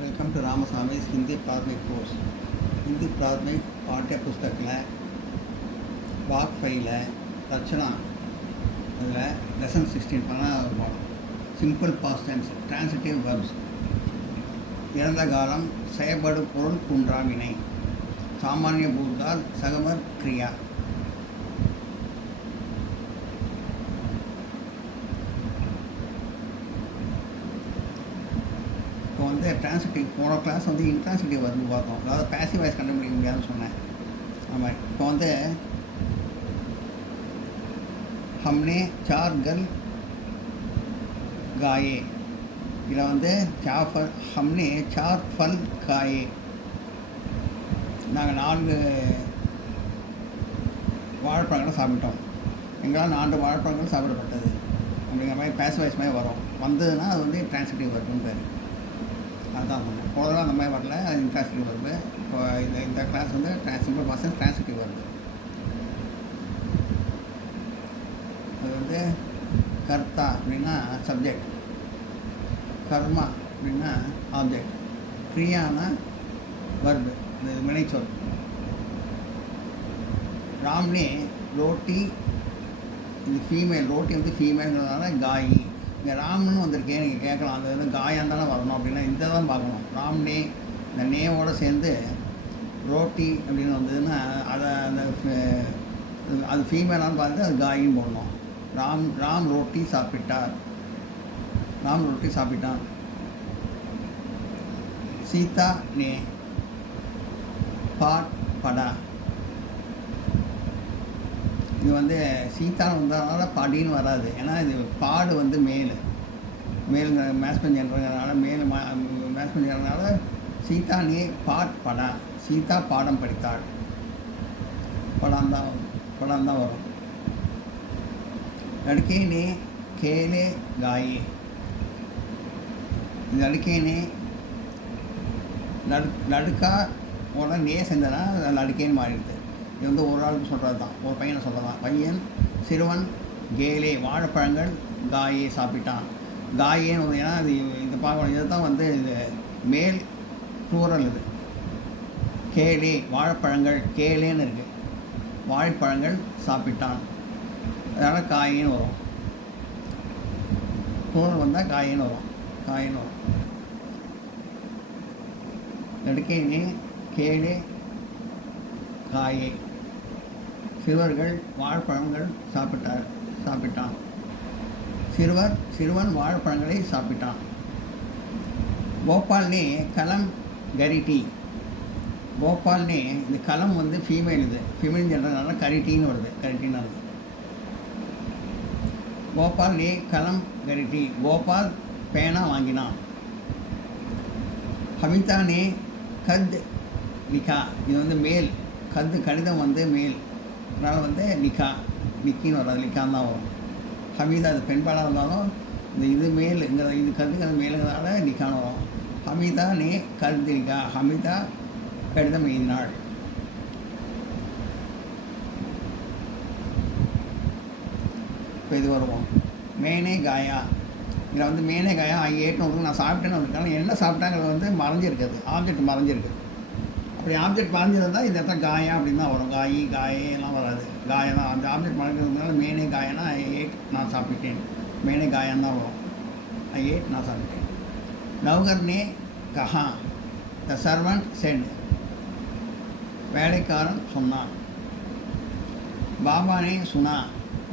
Welcome to Ramaswamy Hindi प्राथमिक course Hindi प्राथमिक पाठ्य पुस्तक वाक फाइल रचना lesson 16 simple past tense transitive verbs இறந்த காலம் செயல்படு பொருள் குன்றா வினை சாமானிய பூதால் சகமர் கிரியா இப்போ டிரான்சிட்டிவ் போன கிளாஸ் இன்ட்ரான்சிட்டிவ் வருது பார்த்தோம். அதாவது பேசிவ் வாய்ஸ் கண்டுபிடிக்க முடியாதுன்னு சொன்னேன். ஆமாம். இப்போ ஹம்னே சார் கல் காயே இதில் சாஃபல் ஹம்னே சார் ஃபல் காயே நாங்கள் 4 வாழைப்பழங்களை சாப்பிட்டோம். எங்களால் 4 வாழைப்பழங்கள் சாப்பிடப்பட்டது அப்படிங்கிற மாதிரி பேசிவ் வாய்ஸ் மாதிரி வரும். வந்ததுன்னா அது டிரான்சிட்டிவ் வருதுன்னு பேர். அதுதான் சொன்னேன். போதெல்லாம் அந்த மாதிரி வரல, அது இன்ட்ரான்சிட்டிவ் வருது. இப்போ இந்த கிளாஸ் சிம்பிள் பாஸ்ட் டிரான்சிட்டிவ் வருது. அது கர்த்தா அப்படின்னா சப்ஜெக்ட், கர்மா அப்படின்னா ஆப்ஜெக்ட், கிரியானா வர்பு, இந்த வினைச்சொல். ராம்னே ரோட்டி, இது ஃபீமேல், ரோட்டி ஃபீமேல்ங்கிறதுனால காயி. இங்கே ராம்னு வந்திருக்கேன் நீங்கள் கேட்கலாம், அது காயம் தானே வரணும் அப்படின்னா இந்த தான் பார்க்கணும். ராம்னே இந்த நேவோடு சேர்ந்து ரோட்டி அப்படின்னு வந்ததுன்னா அதை அது ஃபீமேலான்னு பார்த்து அது காயின்னு போடணும். ராம் ரோட்டி சாப்பிட்டார், ராம் ரோட்டி சாப்பிட்டான். சீதா நே பாட் படா, இது சீதா வந்ததுனால படின்னு வராது. ஏன்னா இது பாடு மேலுங்கிற மேஸ்பென் ஜென்ரங்கிறதுனால மேஸ்பென் ஜென்ரனால சீதா நீ பாட் படா, சீதா பாடம் படித்தாள். படம் தான் வரும். லடுக்கே நே கேலே காயே, இது லடுக்கே நே லடுக்கா உடனே நே செஞ்சனா லடுக்கேன்னு மாறிடுது. இது ஒரு ஆளுக்கு சொல்கிறது தான், ஒரு பையனை சொல்கிறதான். பையன் சிறுவன் கேலே வாழைப்பழங்கள் காயே சாப்பிட்டான். காயேன்னு ஏன்னா அது இந்த பார்க்கணும். இது தான் இது மேல் ப்ளூரல். இது கேலே வாழைப்பழங்கள், கேலேன்னு இருக்குது. வாழைப்பழங்கள் சாப்பிட்டான், அதனால் காயின்னு வரும். ப்ளூரல் வந்தால் காயின்னு வரும். லடுக்கேனே கேலே காயே, சிறுவர்கள் வாழைப்பழங்கள் சாப்பிட்டான். சிறுவன் வாழைப்பழங்களை சாப்பிட்டான். போபால்னே கலம் கரிட்டி, போபால்னே இந்த கலம் ஃபீமேல், இது ஃபீமேல் ஜென்ரனால கரிட்டின்னு வருது, கரிட்டின்னு வருது. போபால் நே கலம் கரிட்டி, போபால் பேனா வாங்கினான். ஹமிதா நே கத் லிகா, இது மேல், கடிதம் மேல், அதனால் நிக்கின்னு வராது, லிக்கான்னு தான் வரும். ஹமீதா அது பெண்பாலாக இருந்தாலும் இது மேலுங்கிற, இது கருதுங்கிறது மேலுங்கிறதால நிக்கான்னு வரும். ஹமீதா நே கருது லிக்கா, ஹமீதா கடிதம் எழுதினாள். இப்போ இது வருவோம். மேனே காயா, இதில் மேனே காயா ஏற்கனவே நான் சாப்பிட்டேன்னு வந்திருக்காங்க. என்ன சாப்பிட்டாங்கிறது மறைஞ்சிருக்குது, ஆப்ஜெக்ட் மறைஞ்சிருக்கு. அப்படி ஆப்ஜெக்ட் மறைஞ்சிருந்தால் இந்த இடத்துல காயா அப்படின்னு தான் வரும். காயே எல்லாம் வராது, காயம் தான். அந்த ஆப்ஜெக்ட் மறைஞ்சிருந்ததுனால மேனே காயனா ஏட் நான் சாப்பிட்டேன், மேனே காயம் தான் வரும். ஏட் நான் சாப்பிட்டேன். நவ்கர்னே கஹா, த சர்வன்ட் செட், வேலைக்காரன் சொன்னான். பாபானே சுனா,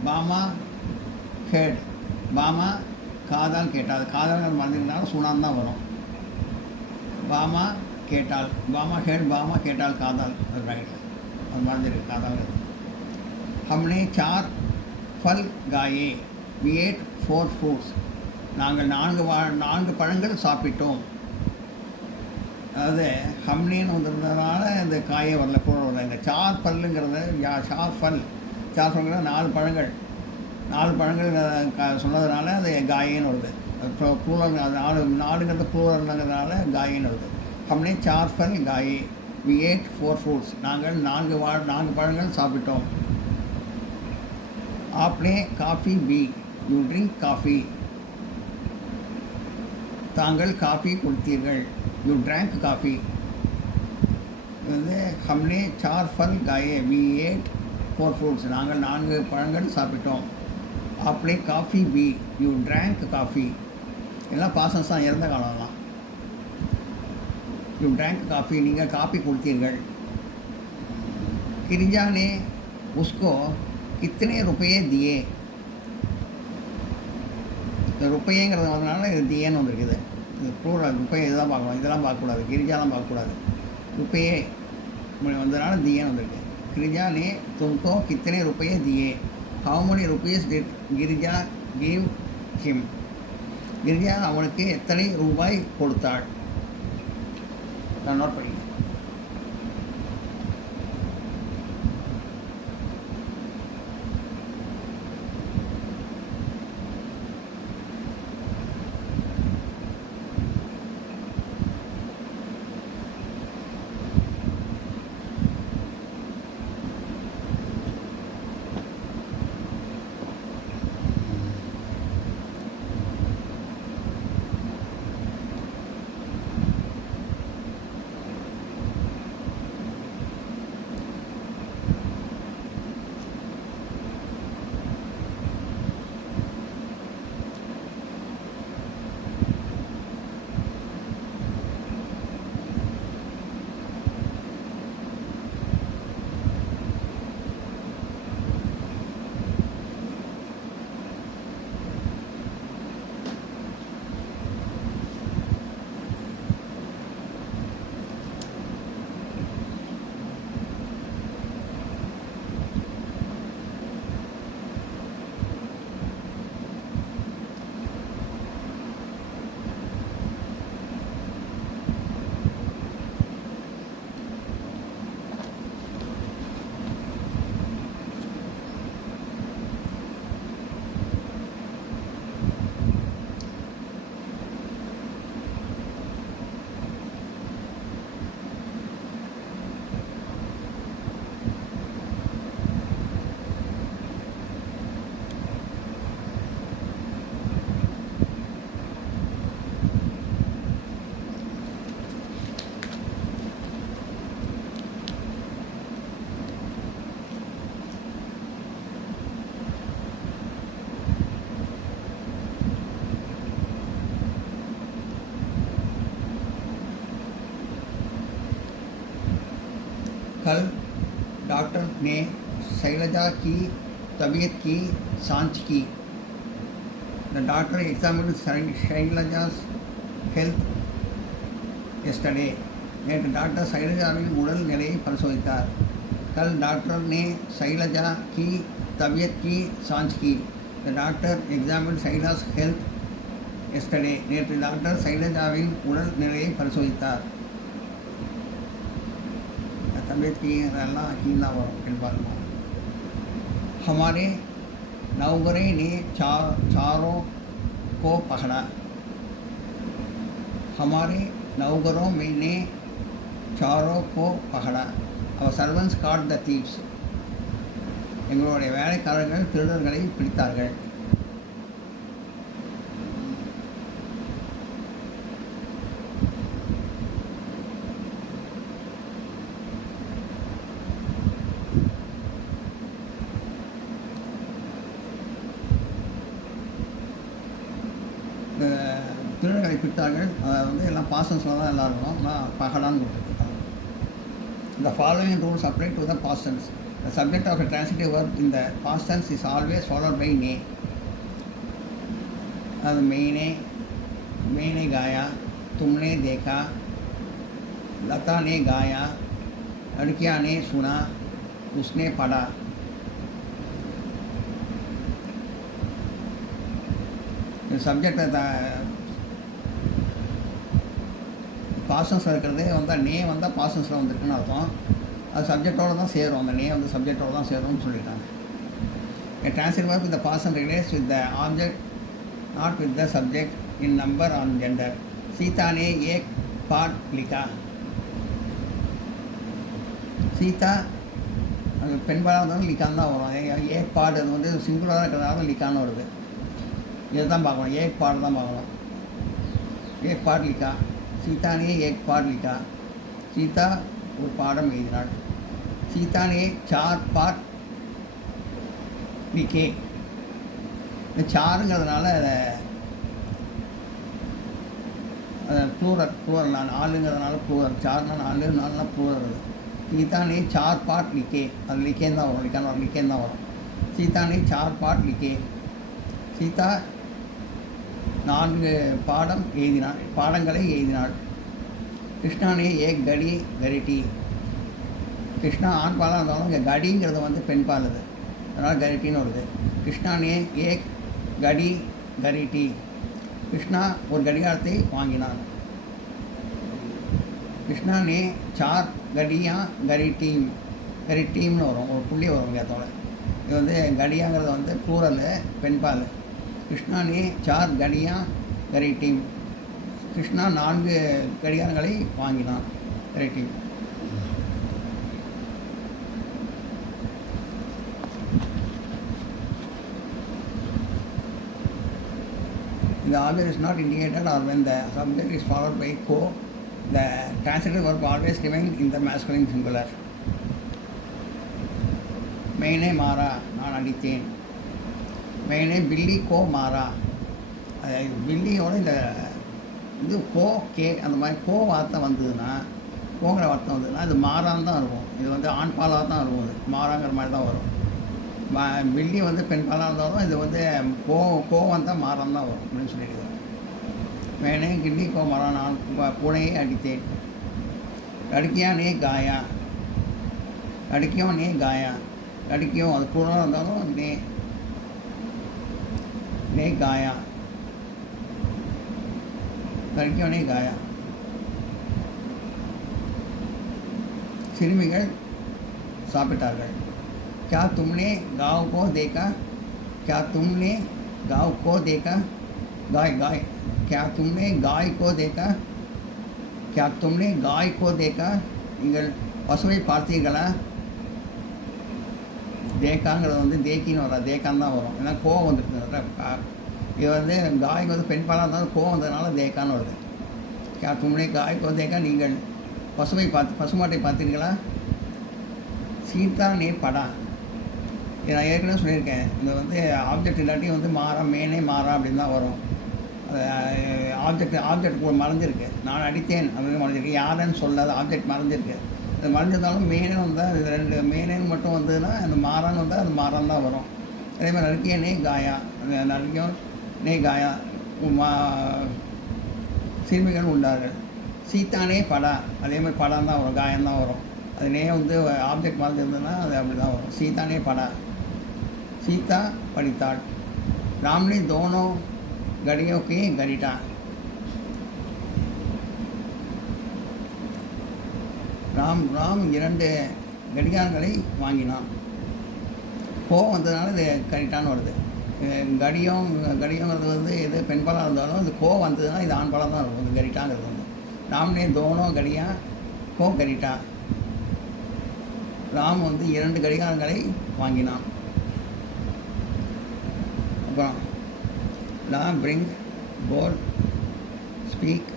பாமா ஹேட், பாமா காதால் கேட்டால், காதால் மறந்துருந்தாலும் சுனான் தான் வரும். பாமா கேட்டால், பாமா ஹேட், பாமா கேட்டால் காதால், அது ரைட், அது மறந்துருக்கு, காதால். ஹம்னே 4 ஃபல் காயே, வி ஏட் 4 ஃப்ரூட்ஸ், நாங்கள் 4 பழங்கள் சாப்பிட்டோம். அதாவது ஹம்னேன்னு வந்திருந்ததுனால இந்த காயே வரல, பொருள் வரல. இந்த 4 பல்லுங்கிறது சார் ஃபல்ங்கிறது 4 பழங்கள், 4 பழங்கள் சொன்னதுனால அது காயேன்னு வருது. இப்போ ப்ளூரல், அது 4ங்கிறது ப்ளூரல்ங்கிறதுனால காயேன்னு வருது. हमने 4 फल खाए, we ate 4 fruits, நாங்கள் 4 பழங்கள் சாப்பிட்டோம். आपने काफ़ी पी, you drink coffee, தாங்கள் காஃபி குடித்தீர்கள். You drank coffee. வந்து ஹம்னே 4 ஃபல் காயே. We add 4 fruits. நாங்கள் 4 பழங்கள் சாப்பிட்டோம். ஆப்லே காஃபி பி. You drank coffee. எல்லாம் பாசன்ஸ் தான், இறந்த காலம்லாம். You drank coffee. நீங்கள் காஃபி குடித்தீர்கள். கிரிஜா நே உஸ்கோ கித்தனை ருப்பையே தியே. இந்த ருப்பையேங்கிறது வந்தனால இது தியேன்னு வந்துருக்குது. இது ப்ளூரல். ருப்பையே இதெல்லாம் பார்க்கணும், இதெல்லாம் பார்க்கக்கூடாது, கிரிஜாலாம் பார்க்கக்கூடாது. ருப்பையே வந்ததுனால தியேன்னு வந்திருக்கு. கிரிஜா நே தும்கோ கித்தனை ருப்பையே தியே. How many rupees did Girija give him. Girija அவனுக்கு எத்தனை ரூபாய் கொடுத்தாள். நான் நோட் பண்ணிக்கிறேன். कल डॉक्टर ने शैलजा की तबीयत की जांच की. The doctor examined Shailaja's health yesterday. நேற்று டாக்டர் சைலஜாவின் உடல் நிலையை பரிசோதித்தார். கல் டாக்டர் நே சைலஜா கி தபியத் கி change Ki. The doctor examined Shaila's health yesterday. நேற்று டாக்டர் சைலஜாவின் உடல் நிலையை பரிசோதித்தார். तबीयत की रहना कीना वहाँ. हमारे नौकरे ने चारों को पकड़ा. हमारे नौकरों में ने चारों को पकड़ा. Our servants caught the thieves. எங்களுடைய வேலைக்காரர்கள் திருடர்களை பிடித்தார்கள். திருடர்களை பிடித்தார்கள். அதை வந்து எல்லாம் பாசன்ஸில் தான் எல்லாம் இருக்கணும். நான் பகலான்னு கொடுத்துருக்காங்க. The following rules apply to the past tense. The subject of a transitive verb in the past tense is always followed by ne. அது मैंने गाया, तुमने देखा, लता ने गाया, लड़कियां ने सुना, उसने पढ़ा. சப்ஜெக்ட் பாசன்ஸில் இருக்கிறதே வந்தால் நே வந்தால் பாசன்ஸில் வந்துருக்குன்னு அர்த்தம். அது சப்ஜெக்டோடு தான் சேரும். அந்த நே வந்து சப்ஜெக்டோடு தான் சேரும்னு சொல்லிட்டாங்க. A transitive verb with the past relates with the object, not with the subject in number or gender. Sita ने एक पाठ लिखा. சீதா அது பெண்பாலாக இருந்தாலும் லிக்கான்னு தான் வரும். ஏக் பாட் அது வந்து சிங்குலராக இருக்கிறதால லிக்கான்னு வருது. இதை தான் பார்க்கணும். ஏக் பாட் தான் பார்க்கணும். एक पाठ लिखा, सीता ने एक पाठ लिखा, सीता ஒரு பாடம் எழுதினாள். सीता ने 4 पाठ लिखे. இந்த சாருங்கிறதுனால ப்ளூரல் நான் 4ங்கிறதுனால ப்ளூரல், 4னா 4, 4னா ப்ளூரல். सीता ने 4 पाठ लिखे, அது லிக்கேன்னு தான் வரும், லிக்கேன்னு தான் வரும். सीता ने 4 पाठ लिखे. सीता 4 பாடங்களை எழுதினாள். கிருஷ்ணா ने एक घड़ी घड़ीटी. கிருஷ்ணா ஆண் பாலாக இருந்தாலும் இங்கே கடிங்கிறது வந்து பெண் பால், அது அதனால் கரிட்டின்னு வருது. கிருஷ்ணா ने एक घड़ी घड़ीटी. கிருஷ்ணா ஒரு கடிகாரத்தை வாங்கினான். கிருஷ்ணா ने 4 घड़ियाँ घड़ीटीம்னு வரும், ஒரு புள்ளி வரும் கேத்தோட. இது வந்து கடியாங்கிறது வந்து ப்ளூரல், பெண் பால். கிருஷ்ணா ने 4 घड़ियाँ घड़ीटीம். கிருஷ்ணா 4 கடிகாரங்களை வாங்கினான். घड़ीटीம். The object is not indicated or when the subject is followed by co, the transitive verb always remains in the masculine singular. मैंने मारा, நான் அடித்தேன். मैंने बिल्ली को मारा. பில்லியோட இந்த இது கோ கே அந்த மாதிரி கோ வார்த்தை வந்ததுன்னா, கோங்கிற வார்த்தை வந்ததுன்னா இது மாறான்னு தான் இருக்கும். இது வந்து ஆண் பாலாக தான் இருக்கும், அது மாறாங்கிற மாதிரி தான் வரும். பில்லி வந்து பெண் பாலாக இருந்தாலும் இது வந்து கோ வந்தால் மாறான் தான் வரும் அப்படின்னு சொல்லியிருக்காங்க. मैंने गिल्ली को मारा, நான் பூனையை அடித்தேன். लड़कियाँ ने गाया. लड़कियों ने गाया. लड़कियों அது பூனாக இருந்தாலும் ने गाया. लड़कियों ने गाया. சிறுமிகள் சாப்பிட்டார்கள். क्या तुमने गाय को देखा? क्या तुमने गाय को देखा? गाय क्या तुमने गाय को देखा? क्या तुमने गाय को देखा? நீங்கள் பசுவை பார்த்தீர்களா? தேக்காங்கிறது வந்து தேக்கின்னு வரும், தேக்கான்னு தான் வரும், ஏன்னா கோவம் வந்துருக்கு. இது வந்து காய்க்கு வந்து பெண் பாலாக இருந்தாலும் கோவம் வந்ததுனால தேக்கான்னு வருது. क्या तुमने गाय को देखा? நீங்கள் பசுமாட்டை பார்த்தீர்களா? சீதா ने पढ़ा. இது நான் ஏற்கனவே சொல்லியிருக்கேன். இந்த வந்து ஆப்ஜெக்ட் இல்லாட்டி வந்து மாறா, மேனே மாறா அப்படின்னு தான் வரும். ஆப்ஜெக்ட் மறைஞ்சிருக்கு. நான் அடித்தேன் அப்படின்னு மறைஞ்சிருக்கு. யாருன்னு சொல்லாத ஆப்ஜெக்ட் மறைஞ்சிருக்கு. அது மறைஞ்சிருந்தாலும் மேனேன்னு வந்தால் அது 2 மேனேன்னு மட்டும் வந்ததுன்னா அந்த மாறான்னு வந்தால் அது மாறான் தான் வரும். அதே மாதிரி லड़कियाँ ने गाया, लड़कियों ने गाया, சிறுமிகள் உண்டார்கள். சீதா ने पढ़ा, அதே மாதிரி படம் தான் வரும், காயம் தான் வரும். அது வந்து ஆப்ஜெக்ட் மறைஞ்சிருந்ததுன்னா அது அப்படி தான் வரும். சீதா ने पढ़ा. सीता படித்தாள். राम ने दोनों घड़ियों की घड़ीटा. ராம் 2 கடிகாரங்களை வாங்கினான். கோவம் வந்ததுனால இது கடிட்டான்னு வருது. கடியங்கிறது வந்து எது பெண்பாலாக இருந்தாலும் இது கோவம் வந்ததுன்னா இது ஆண்பாலாக தான் இருக்கும், இது கடிட்டாங்கிறது வந்து. ராம்னே தோனோ கடியா கோ கடிட்டா. ராம் வந்து 2 கடிகாரங்களை வாங்கினான். அப்புறம் லா பிரிங் போல் speak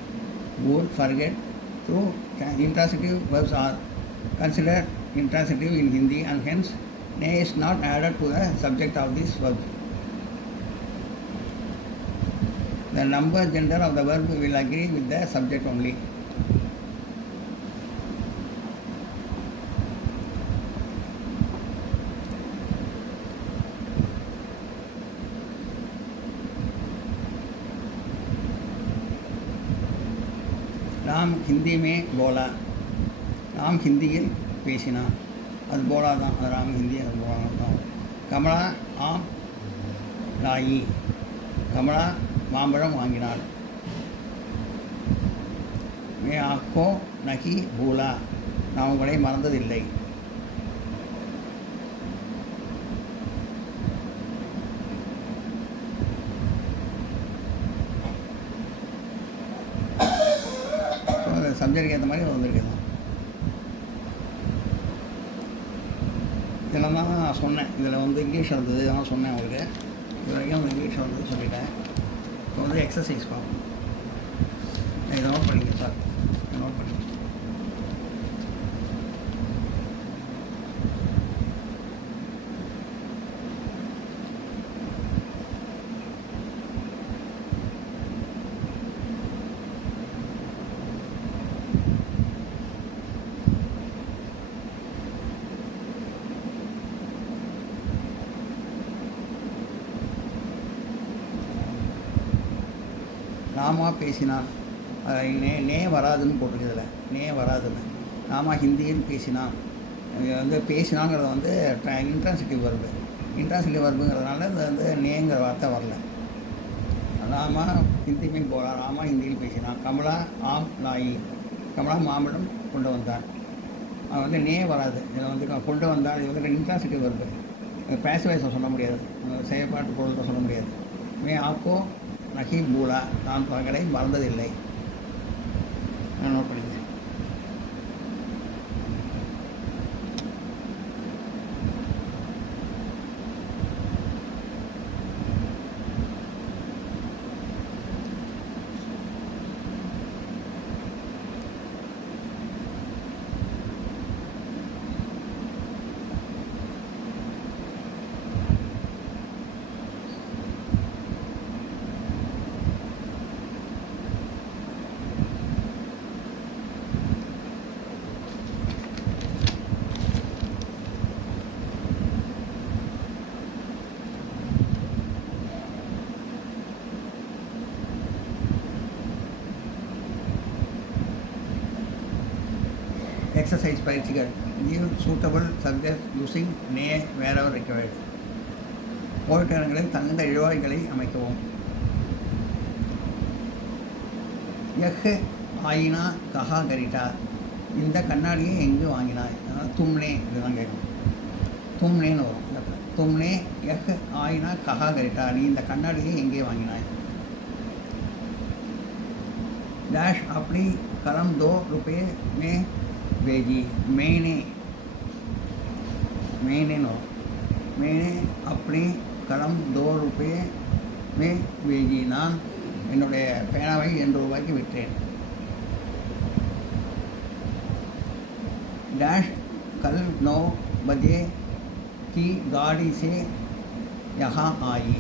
would forget through intransitive verbs are considered intransitive in Hindi and hence ne is not added to the subject of this verb. The number gender of the verb will agree with the subject only. Ram Hindi மே போலா. ராம் ஹிந்தியில் பேசினான், அது போலா தான், அது ராம் ஹிந்தி, அது போலா தான். கமலா ஆம் லாயி. கமலா மாம்பழம் வாங்கினாள். மே ஆக்கோ நகி பூலா. நான் உங்களை மறந்ததில்லை. சப்ஜெக்டுக்கு ஏற்ற மாதிரி வந்திருக்கு. இதெல்லாம் தான் நான் சொன்னேன். இதில் வந்து இங்கிலீஷ் இருந்தது, இதெல்லாம் சொன்னேன் உங்களுக்கு. இது வரைக்கும் வந்து இங்கிலீஷ் வந்து சொல்லிட்டேன். இப்போ வந்து எக்ஸசைஸ் பார்ப்போம். இதை நோட் பண்ணிங்க சார், நோட் பண்ணிங்க. ராமா பேசினான், நே வராதுன்னு போட்டிருக்குதுல, நே வராதுன்னு. ராமா ஹிந்தியில் பேசினான். இது வந்து பேசினாங்கிறத வந்து இன்ட்ரான்சிட்டிவ் வர்பு. இன்ட்ரான்சிட்டிவ் வர்புங்கிறதுனால இது வந்து நேங்கிற வார்த்தை வரல. ராமா ஹிந்தி में बोला, ராமா ஹிந்தியில் பேசினான். கமலா ஆம் லாயி, கமலா மாம்பழம் கொண்டு வந்தான். அவன் வந்து நே வராது, இதில் வந்து கொண்டு வந்தான். இது வந்து இன்ட்ரான்சிட்டிவ் வர்பு. பேசிவ் வாய்ஸை சொல்ல முடியாது, செயற்பாட்டு பொருளை சொல்ல முடியாது. மே ஆப்போ நஹி பூலா, நான் பகலை மறந்ததில்லை. நோட் பண்ணிக்கிறேன். எக்ஸசைஸ் பயிற்சிகள். கிவ் சூட்டபிள் சப்ஜெக்ட் யூஸிங் நே வேறவர் ரெக்வயர்டு. ஓட்டுநர்களில் தகுந்த இழுவாய்களை அமைக்கவும். யஹ் ஆயினா கஹா கரிட்டா, இந்த கண்ணாடியை எங்கு வாங்கினாய். அதனால் தும்னே இதுதான் கேட்கணும். தும்னேன்னு வரும். தும்னே யஹ் ஆயினா கஹா கரிட்டா, நீ இந்த கண்ணாடியை எங்கே வாங்கினாய். डैश अपनी कलम 2 रुपये में भेजी. मैंने नो मैंने अपनी कलम 2 रुपये में भेजी, நான் என்னுடைய பேனாவை 2 ரூபாய்க்கு விற்றேன். डैश कल 9 बजे की गाड़ी से यहाँ आई.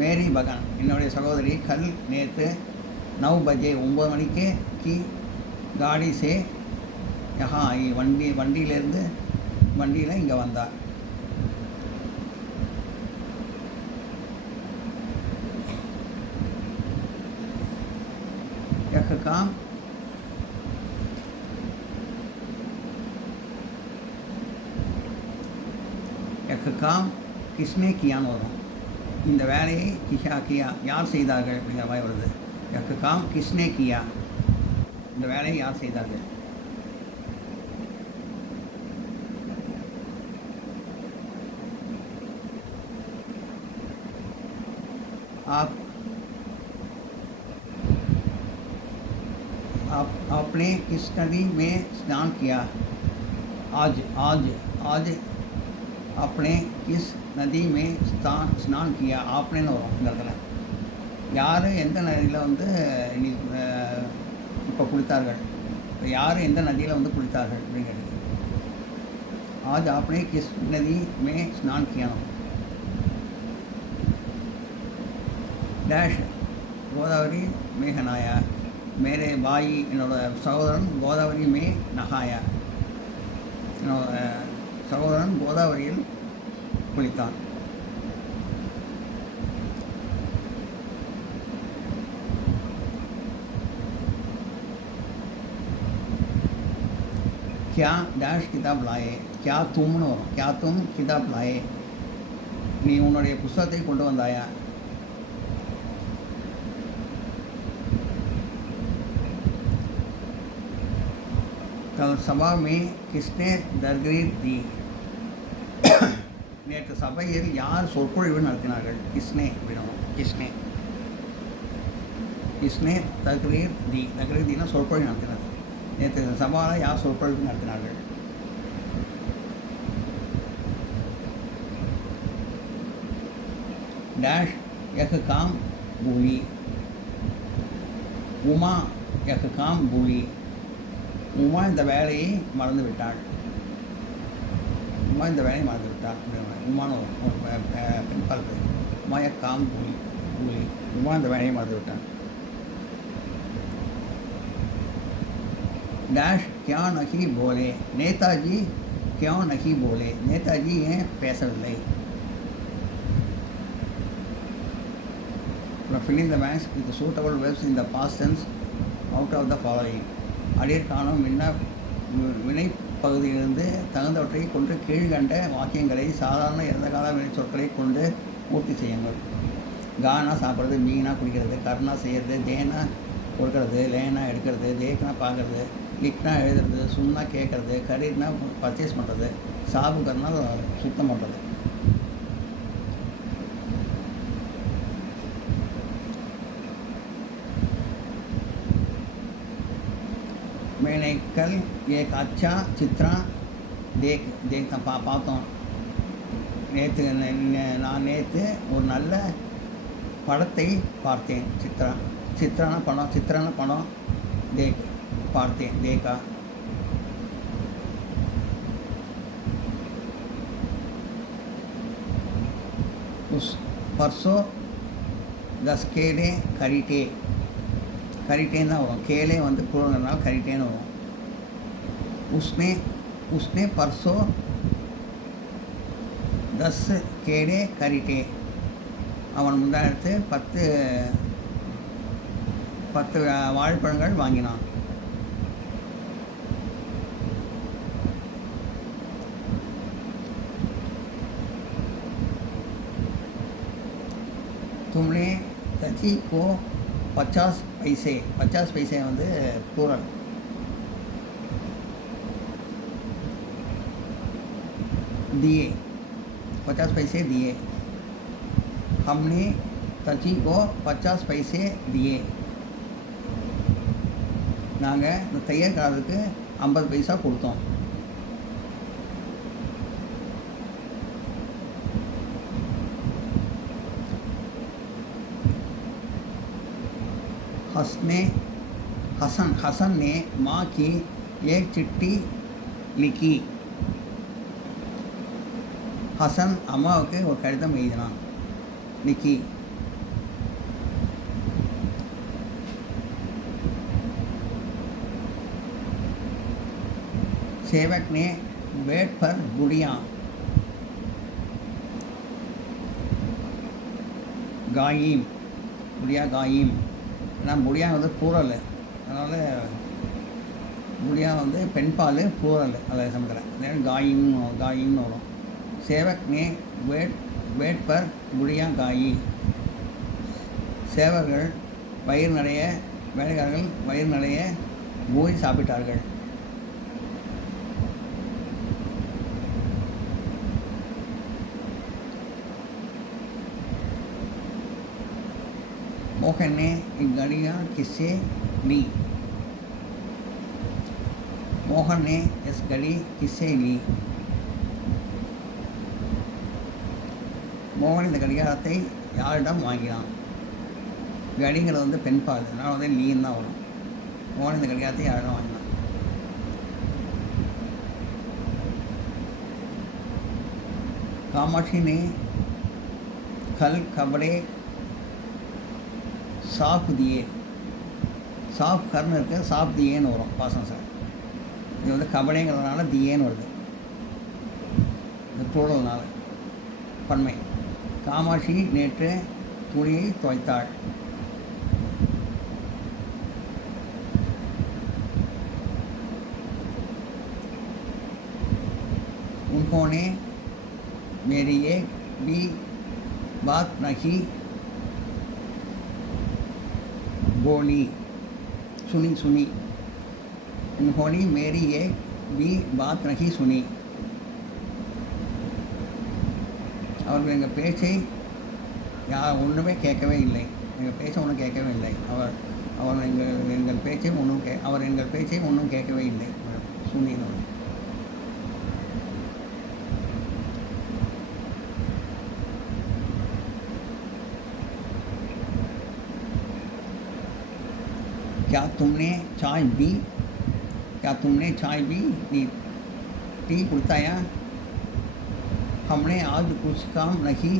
மேரி பகன் என்னுடைய சகோதரி கல் நேற்று 9 பஜே 9 மணிக்கு கி காடி சே யஹா ஆயி, வண்டியில் இங்கே வந்தார். யஹ் காம் கிஸ்னே கியான்னு வரும். இந்த வேலையை கியா யார் செய்தார்கள் அப்படிங்கிற மாதிரி வருது. யஹ் காம் கிஸ்னே கியா, இந்த வேலையை யார் செய்தார்கள். आपने किस नदी में स्नान किया. आज आपने किस நதி மே ஸ்நான் கியா. ஆப்னேன்னு வரும் இந்த இடத்துல. யார் எந்த நதியில் வந்து இப்போ குளித்தார்கள், யார் எந்த நதியில் வந்து குளித்தார்கள் அப்படிங்கிறது. ஆஜ் ஆப்னே கிஸ் நதி மே ஸ்நான் கியா. டேஷ் கோதாவரி மேகனாயா, மேரே பாயி என்னோட சகோதரன் கோதாவரி மே நகாயா, என்னோட சகோதரன் கோதாவரியில் குளித்தான். क्या डैश किताब लाए. क्या तुमनो क्या तुम किताब लाए, நீ உன்னுடைய புஸ்தகத்தை கொண்டு வந்தாயா. कल सभा में किसने दरगीर दी. நேற்று சபையில் யார் சொற்பொழிவு நடத்தினார்கள். கிஸ்னே அப்படின்னா கிஸ்னே தக்ரீர் தீனா சொற்பொழிவு நடத்தினார். நேற்று சபாவில் யார் சொற்பொழிவு நடத்தினார்கள். डैश यह काम भूली. உமா யஹ் காம் பூலி. உமா இந்த வேலையை மறந்து விட்டாள். உமா இந்த வேலையை மறந்து விட்டாள். உமான்னு ஒரு பெண்பால் பேர். உமா யஹ் காம் பூலி. உமா இந்த வேலையை மறந்து விட்டாள். डैश क्या नहीं बोले नेताजी, क्यों नहीं बोले नेताजी ஏன் பேசவில்லை. filling the blanks with the suitable verbs in the past tense out of the following. அடியர் காணும் வினை பகுதியிலிருந்து தகுந்தவற்றை கொண்டு கீழ்கண்ட வாக்கியங்களை சாதாரண இறந்த கால வினை சொற்களை கொண்டு பூர்த்தி செய்யுங்கள். கானா சாப்பிட்றது, மீனா குடிக்கிறது, கர்ணா செய்கிறது, தேனா கொடுக்கறது, லேனா எடுக்கிறது, தேக்னா பார்க்குறது, லிக்னா எழுதுறது, சுண்ணா கேட்குறது, கரீர்னா பர்ச்சேஸ் பண்ணுறது, சாபுக்கர்னா சுத்தம் பண்ணுறது. मैंने कल एक अच्छा चित्र देखा பார்த்தோம். நான் நேற்று ஒரு நல்ல படத்தை பார்த்தேன். சித்திரான படம் பார்த்தேன் देखा. उस परसों 10 केले खरीदे. கரிட்டேன்னு தான் வரும். கேலே வந்து புறனால கரிட்டேன்னு வரும். உஸ்னே பர்சோ 10 கேலே கரிட்டே. அவன் முந்தானத்து 10 வாழைப்பழங்கள் வாங்கினான். तुमने तची को 50 पैसे. 50 पैसे வந்து पूरल. दिए 50 पैसे दिए. हमने तची को 50 पैसे दिए. நாங்கள் இந்த தையற்காரருக்கு 50 பைசா கொடுத்தோம். हसन ने माँ की एक चिट्ठी लिखी. हसन அம்மாவுக்கு ஒரு கடிதம் எழுதினான். लिखी. सेवक ने बेड पर गुड़ियाँ गायीम. गुड़िया गायीम. ஆனால் முடியா வந்து பூரல், அதனால் முடியா வந்து பெண்பால் பூரல் அதை சமைக்கிறேன். காயின்னு வரும். சேவக் நே வேட் பர் குடியா காயி. சேவர்கள் வயிறு நிறைய, வேலைக்காரர்கள் வயிறு நிறைய பூரி சாப்பிட்டார்கள். मोहन ने घड़ियाँ किससे ली. मोहन ने इस घड़ी किससे ली. மோகன் இந்த கடிகாரத்தை யாரிடம் வாங்கினான். கடிங்கிறது வந்து பெண்பால், அதனால் வந்து லீன்னு தான் வரும். மோகன் இந்த கடிகாரத்தை யாரிடம் வாங்கினான். कामाक्षी ने कल कपड़े साफ दिए. साफ करने இருக்க साफ दिएன்னு வரும் பாசம் சார். இது வந்து கபடேங்கிறதுனால दिएன்னு வருது, இது ப்ளூரல்னால பன்மை. காமாட்சி நேற்று துணியை துவைத்தாள். उन्होंने मेरी एक भी बात नहीं बोली. सुनी. उन्होंने मेरी एक भी बात नहीं सुनी. அவர்கள் எங்கள் பேச்சை ஒன்றுமே கேட்கவே இல்லை. எங்கள் பேச்சை ஒன்றும் கேட்கவே இல்லை. அவர் எங்கள் பேச்சை ஒன்றும் கேட்கவே இல்லை. சுனின்னு. क्या तुमने चाय पी? क्या तुमने चाय पी? நீ டீ குடித்தாயா? हमने आज कुछ काम नहीं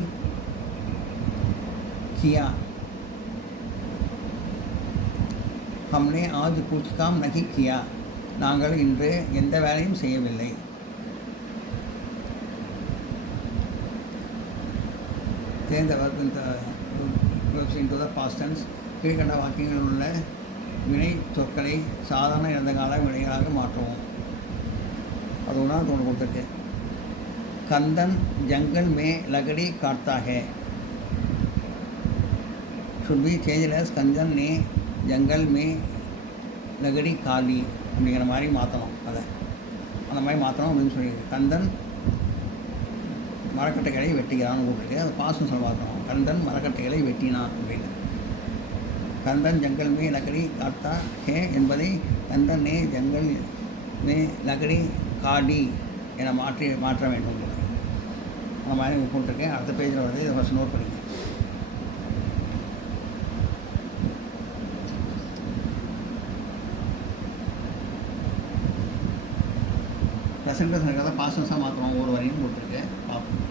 किया. हमने आज कुछ काम नहीं किया. நாங்கள் இன்று எந்த வேலையும் செய்யவில்லை. தேர்ந்த into the past tense. கீழ்கண்ட வாக்கியங்களில் உள்ள வினை சொற்களை சாதாரண இறந்த கால வினைகளாக மாற்றுவோம். அது ஒன்றா தோணு கொடுத்துருக்கு. கந்தன் ஜங்கல் மே லகடி காட்டா है. should be changed as Kandan ने ஜங்கல் மே லகடி காலி அப்படிங்கிற மாதிரி மாற்றணும். அதை அந்த மாதிரி மாற்றணும் அப்படின்னு சொல்லி கந்தன் மரக்கட்டைகளை வெட்டுகிறான்னு கூப்பிட்டு அதை பாசம் சொல்ல பார்க்கணும். கந்தன் மரக்கட்டைகளை வெட்டினான் அப்படின்னு. கந்தன் ஜங்கல் மே லகடி காட்டா ஹே என்பதை கந்தன் நே ஜங்கல் மே லகடி காடி என மாற்ற வேண்டும். அந்த மாதிரி போட்டிருக்கேன். அடுத்த பேஜில் வருது. இதை ஃபஸ்ட் நோட் பண்ணிக்கேன். ப்ரெசன்டேஷன் இருக்கிறத பாசன்ஸாக மாற்றுவோம். ஒரு வரையும் போட்டிருக்கேன். பார்ப்போம்.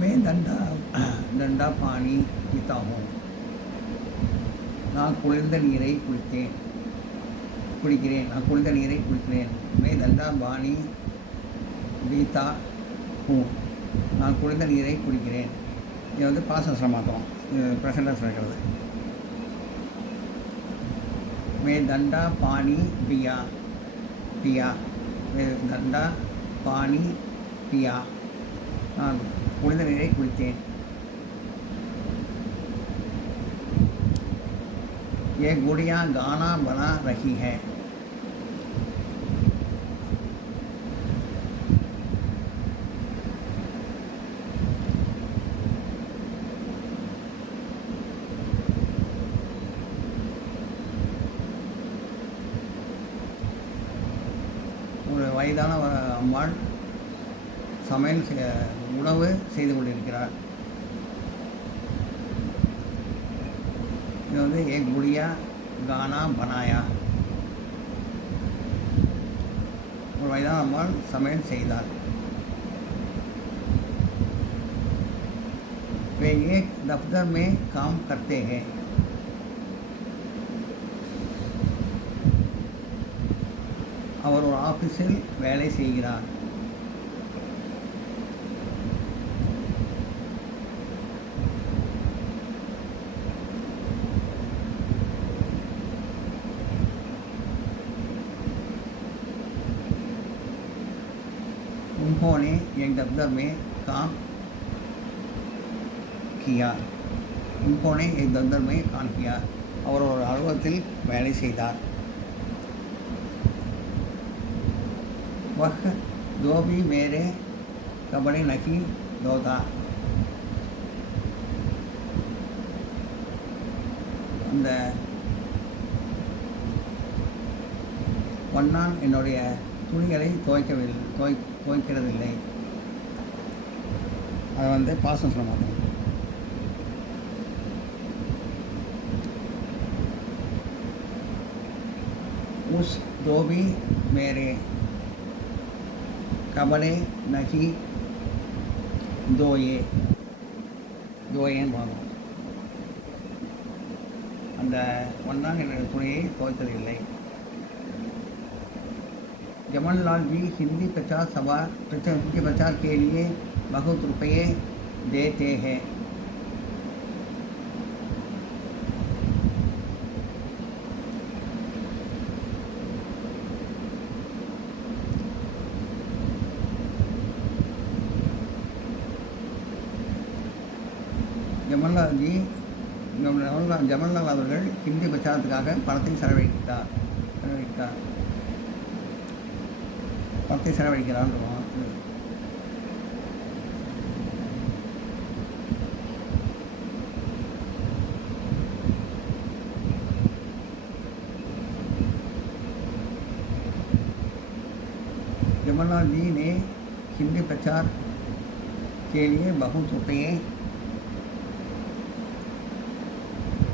मैं डंडा पानी पीता हूँ. நான் குளிர்ந்த நீரை குடிக்கிறேன். நான் குளிர்ந்த நீரை குடிக்கிறேன். மே தண்டா பானி பீத்தா ஹூ. நான் குளிர்ந்த நீரை குடிக்கிறேன். இது வந்து பாசன்ஸில் மாற்றோம். ப்ரெசன்டன்ஸில் இருக்கிறது. மே தண்டா பானி பியா. மே தண்டா பானி பியா. நான் குளிர்ந்த நீரை குடித்தேன். ये गुड़िया गाना बना रही है. ஒரு வயதான அம்மாள் சமையல் உணவு செய்து கொண்டிருக்கிறார். இது வந்து एक गुड़िया गाना बनाया. ஒரு வயதான அம்மாள் சமையல் செய்தார். वे एक दफ्तर में काम करते हैं. அவர் ஒரு ஆஃபீஸில் வேலை செய்கிறார். उन्होंने एक दफ्तर में काम किया. उन्होंने एक दफ्तर में काम किया. அவர் ஒரு அலுவலகத்தில் வேலை செய்தார். वह जो भी मेरे कपड़े नहीं धोता. அந்த ஒன்னான் என்னுடைய துணிகளை துவைக்கிறதில்லை. அதை வந்து பாசம் சொல்ல மாட்டேன். உஸ் தோபி மேரே கபடே நகி தோயேன்னு பார்க்கணும். அந்த ஒன்றாம் என்னுடைய துணியை துவைத்ததில்லை. जमनलाल जी हिंदी प्रचार के लिए बहुत रुपये देते हैं. ஜமன்லால் அவர்கள் ஹிந்தி பிரச்சாரத்துக்காக பணத்தை செலவழிக்கிறார். பணத்தை செலவழிக்கிறான்றோம். जमनलाल जी ने हिंदी प्रचार के लिए बहुत रुपये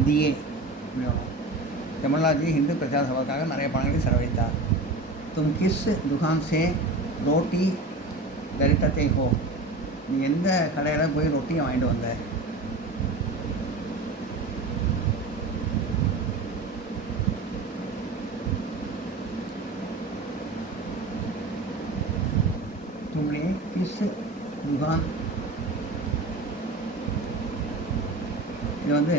दिए. जमनलाल जी हिंदी प्रचार सभाக்காக நிறைய பணங்களை செலவழித்தார். तुम किस दुकान से रोटी खरीदते हो? நீ எந்த கடையில் போய் ரொட்டியை வாங்கிட்டு வந்த? तुमने किस दुकान, இது வந்து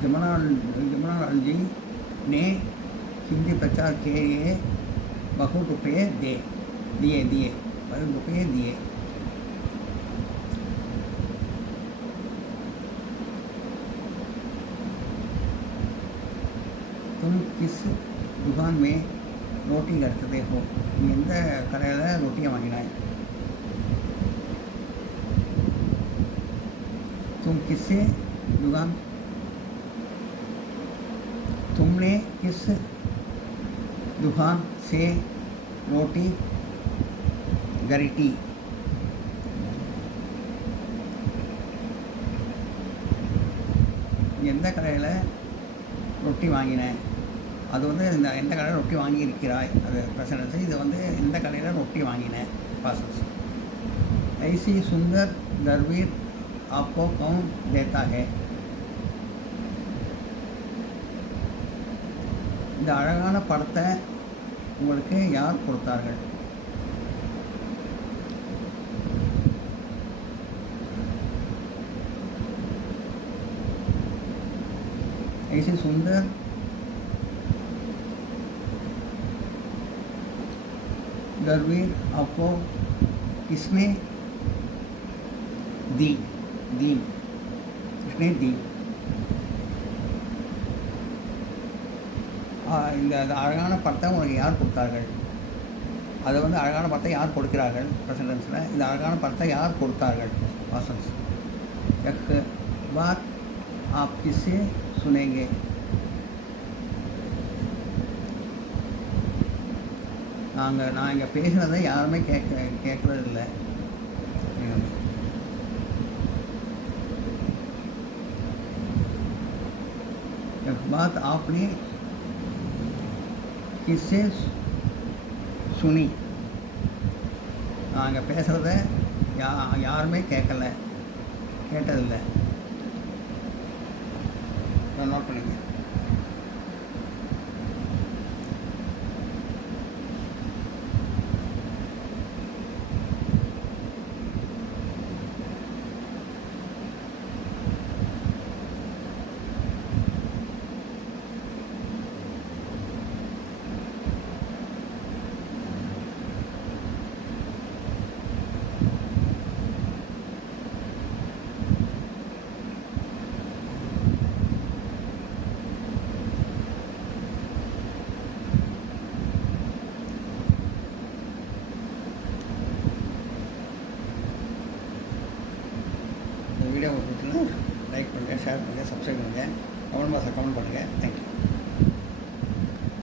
जमनलाल जी ने हिंदी प्रचार के लिए बहुत रुपये दिए. तुम किस दुकान में रोटी खरीदते हो? நீ எந்த கடையில் ரொட்டியை வாங்கினாய்? तुमने किस दुकान से रोटी खरीदी? எந்த கடையில் ரொட்டி வாங்கினேன்? அது வந்து எந்த கடையில் ரொட்டி வாங்கியிருக்கிறாய், அது ப்ரெசன்ஸ். இது வந்து எந்த கடையில் ரொட்டி வாங்கினேன் பாசஸ். ऐसी सुंदर तस्वीर आपको कौन देता है? இந்த அழகான படத்தை உங்களுக்கு யார் கொடுத்தார்கள்? ऐसी सुंदर तस्वीर आपको किसने दी? किसने दी? இந்த அழகான படத்தை உங்களுக்கு யார் கொடுத்தார்கள்? அதை வந்து அழகான படத்தை யார் கொடுக்கிறார்கள் ப்ரெசன்டென்ஸில். இந்த அழகான படத்தை யார் கொடுத்தார்கள் பாசன்ஸ். एक बात आप किससे सुनेंगे? நான் இங்கே பேசுனதை யாருமே கேட்குறது இல்லை. एक बात आपने किससे सुनी? நான் இங்கே பேசுகிறத யாருமே கேட்டதில்லை. நோட் பண்ணிங்க. வீடியோ பிடிச்சினா லைக் பண்ணுங்கள். ஷேர் பண்ணுங்கள், சப்ஸ்கிரைப் பண்ணுங்கள், கமெண்ட் பாக்ஸில் கமெண்ட் பண்ணுங்கள். தேங்க்யூ.